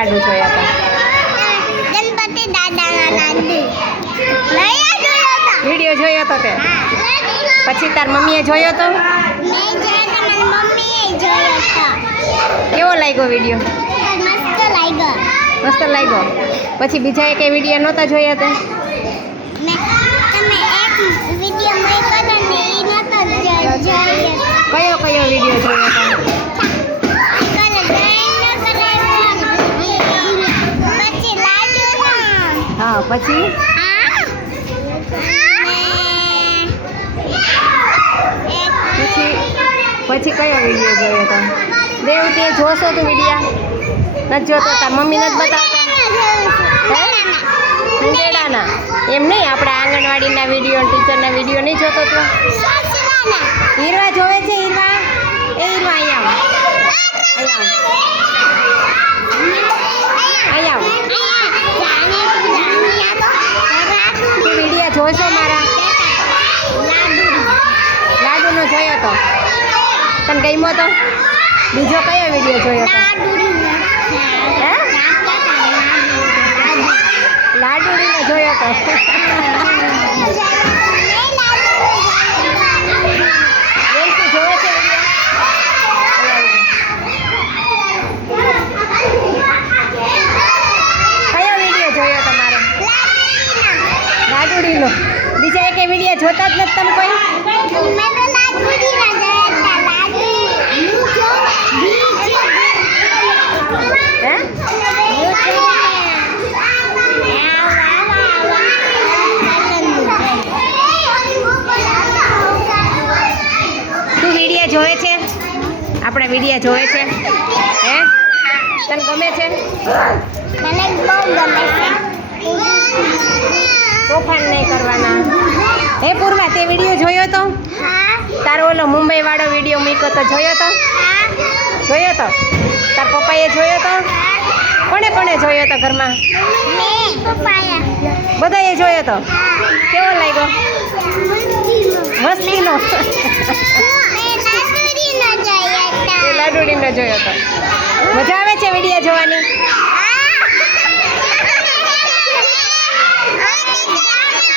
લાડુ જોયા હતા? ગણપતિ દાદાના લાડુ વિડીયો જોયો તો તે? પછી તાર મમ્મીએ જોયો તો? મેં જોયો તો, મારી મમ્મીએ જોયો તો. કેવો લાગ્યો વિડીયો? મસ્ત લાગ્યો. મસ્ત લાગ્યો. પછી બીજા એક વિડીયો નહોતા જોયા તે? તમે એક વિડીયો મૂક્યો તો ને એ નતો જોયો. કયો વિડીયો જોયો હતો? પછી લાડુ હા પછી પછી કયો વિડીયો જોયો હતો? દેવ તે જોશો તું વિડીયા? નથી જોતો? તાર મમ્મી નથી બતાવતા? ઉંદેડાના એમ નહીં, આપણા આંગણવાડીના વિડીયો ટીચરના વિડીયો નહીં જોતો તું? હીરવા જોવે છે? હીરવા એ હીરવા અહીંયા આવ. તું વિડીયા જોશો મારા? લાડુનો જોયો તો? તને ગમ્યો તો? બીજો કયો વિડીયો જોયો તો? હે? લાડુડીનો જોયો તો? વેલકું જોવે છે કયો વિડીયો જોયો તમારે? લાડુડીનો. બીજા એક વિડીયો જોતા જ નથી તમે કોઈ? હે? તું વિડીયો જોવે છે? આપણા વિડીયો જોવે છે? હે? તને ગમે છે? મને બહુ ગમે છે. તોફાન નહીં કરવાના. હે પૂર્વા, તે વિડીયો જોયો તો? હા તારો ઓલો મુંબઈ વાળો વિડીયો મૂક્યો તો જોયો તો? હા જોયો તો? તાર પપ્પાએ જોયો તો? કોણે જોયો તો ઘરમાં? મેં પપ્પાએ બધાએ જોયો તો? કેવો લાગ્યો? મસ્તીનો. મેં લાડુડીનો જોયો તો. લાડુડીનો જોયો તો? મજા આવે છે વિડીયો જોવાની?